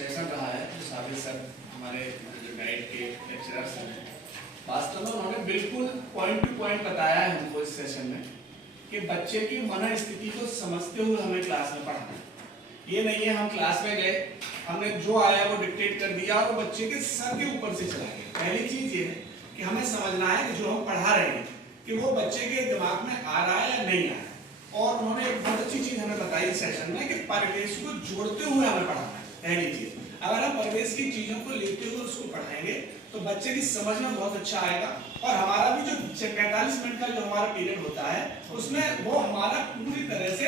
Session रहा है जो साबिर सर हमारे जो गाइड के लेक्चरर्स हैं, वास्तव में उन्होंने बिल्कुल पॉइंट टू पॉइंट बताया है हमको इस सेशन में कि बच्चे की मन स्थिति को समझते हुए हमें क्लास में पढ़ाना है। ये नहीं है हम क्लास में गए, हमने जो आया वो डिक्टेट कर दिया और वो बच्चे के सर के ऊपर से चला गया। पहली चीज ये है कि हमें समझना है कि जो हम पढ़ा रहे हैं कि वो बच्चे के दिमाग में आ रहा है या नहीं आ रहा है। और उन्होंने एक बहुत अच्छी चीज हमें बताई सेशन में कि परिवेश को जोड़ते हुए हमें पढ़ाना है। पहली चीज, अगर हम परिवेश की चीजों को लेते हुए उसको पढ़ाएंगे तो बच्चे की समझ में बहुत अच्छा आएगा। और हमारा भी जो 45 मिनट का जो हमारा पीरियड होता है उसमें वो हमारा पूरी तरह से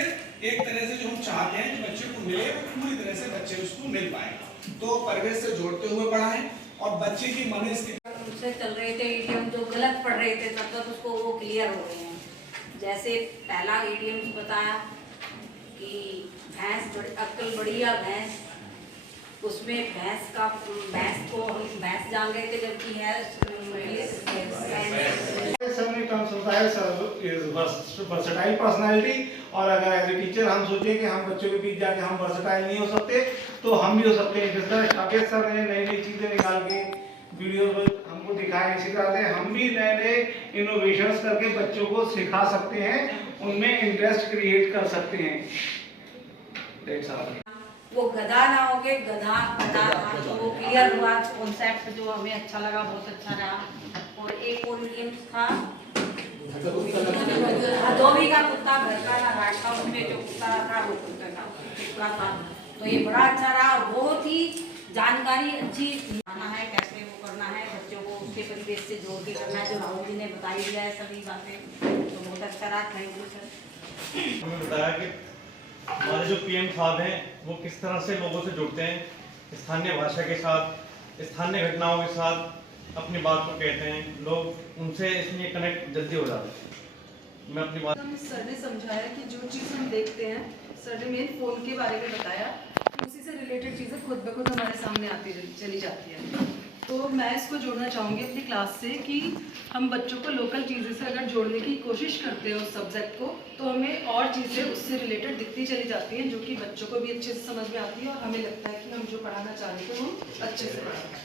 एक तरह से जो हम चाहते हैं कि बच्चे को मिले वो पूरी तरह से बच्चे उसको मिल पाएगा। तो परिवेश से जोड़ते हुए पढ़ाएं और बच्चे की मन स्थिति उनसे चल रहे थे इडियम जो गलत पढ़ रहे थे तब तक उसको वो क्लियर हो रहे हैं। जैसे पहला इडियम बताया कि भैंस अक्ल बढ़िया भैंस, उसमें भैंस को भैंस जान रहे थे जबकि है वर्सेटाइल पर्सनालिटी। और अगर एज ए टीचर हम सोचे कि हम बच्चों के बीच जाके हम वर्सेटाइल नहीं हो सकते तो हम भी हो सकते हैं। जिस तरह शाकिर सर ने नई नई चीजें निकाल के वीडियो हमको दिखाए, इसी तरह से हम भी नए नए इनोवेशंस करके बच्चों को सिखा सकते हैं, उनमें इंटरेस्ट क्रिएट कर सकते हैं। वो गधा ना हो के गधा बता रहा तो वो क्लियर हुआ कॉन्सेप्ट जो हमें अच्छा लगा, बहुत अच्छा रहा। और एक और इडियम था धोबी का कुत्ता घर का ना राट का, उसमें जो कुत्ता था वो कुत्ता था। तो ये बड़ा अच्छा रहा और बहुत ही जानकारी अच्छी आना है, कैसे वो करना है बच्चों को उसके परिवेश से जोड़ के करना है, जो राहुल जी ने बताई दिया है सभी बातें, तो बहुत अच्छा रहा। Thank you sir. हमें बताया कि हमारे जो पीएम साहब हैं वो किस तरह से लोगों से जुड़ते हैं, स्थानीय भाषा के साथ, स्थानीय घटनाओं के साथ अपनी बात को कहते हैं, लोग उनसे इसलिए कनेक्ट जल्दी हो जाते हैं। मैं अपनी बात सर ने समझाया कि जो चीज़ हम देखते हैं, सर ने मेन फोन के बारे में बताया कि उसी से रिलेटेड चीज़ें खुद ब खुद हमारे सामने आती चली जाती है। तो मैं इसको जोड़ना चाहूँगी अपनी क्लास से कि हम बच्चों को लोकल चीज़ें से अगर जोड़ने की कोशिश करते हैं उस सब्जेक्ट को, तो हमें और चीज़ें उससे रिलेटेड दिखती चली जाती हैं जो कि बच्चों को भी अच्छे से समझ में आती है और हमें लगता है कि हम जो पढ़ाना चाह रहे थे वो अच्छे से पढ़ाएं।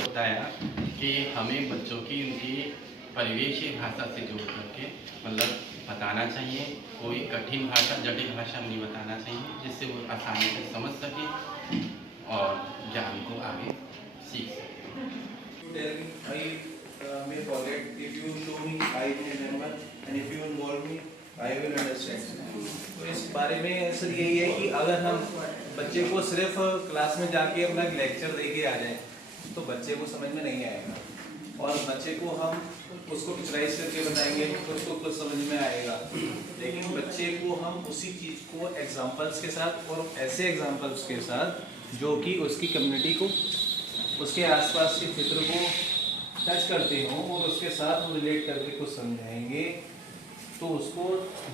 बताया कि हमें बच्चों की उनकी परिवेशी भाषा से जोड़ करके मतलब बताना चाहिए। कोई कठिन भाषा, जटिल भाषा नहीं बताना चाहिए, जिससे वो आसानी से समझ सके और ज्ञान को आगे सीख सके। may forget. If you show me, I will remember, and if you involve me, I will understand. तो इस बारे में सर यही है कि अगर हम बच्चे को सिर्फ क्लास में जाके अपना लेक्चर दे के आ जाएं तो बच्चे को समझ में नहीं आएगा, और बच्चे को हम उसको पिक्चराइज करके बताएंगे तो उसको कुछ समझ में आएगा। लेकिन बच्चे को हम उसी चीज़ को एग्जांपल्स के साथ और ऐसे एग्जांपल्स के साथ जो कि उसकी कम्युनिटी को, उसके आसपास के क्षेत्र को टच करते हों और उसके साथ हम रिलेट करके कुछ समझाएंगे तो उसको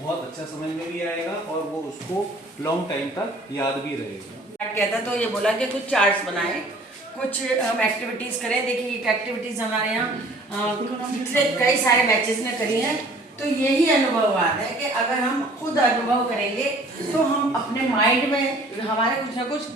बहुत अच्छा समझ में भी आएगा और वो उसको लॉन्ग टाइम तक याद भी रहेगा। कहता तो ये बोला कि कुछ चार्ट्स बनाएं, कुछ हम एक्टिविटीज़ करें। देखिए एक एक्टिविटीज़ हमारे यहाँ पिछले कई सारे बैचेस ने करी हैं, तो यही अनुभव आता है कि अगर हम खुद अनुभव करेंगे तो हम अपने माइंड में हमारे कुछ ना कुछ